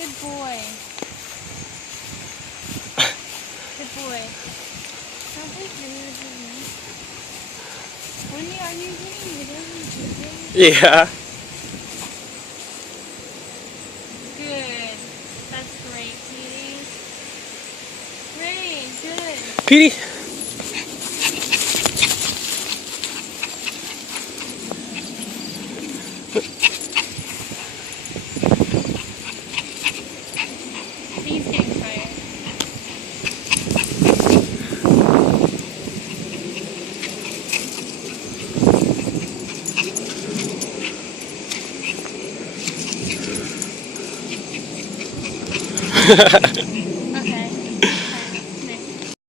Good boy. Good boy. Don't take your When are you getting it? Yeah. Good. That's great, Petey. Great, good. Petey. He's getting tired. Ha ha ha.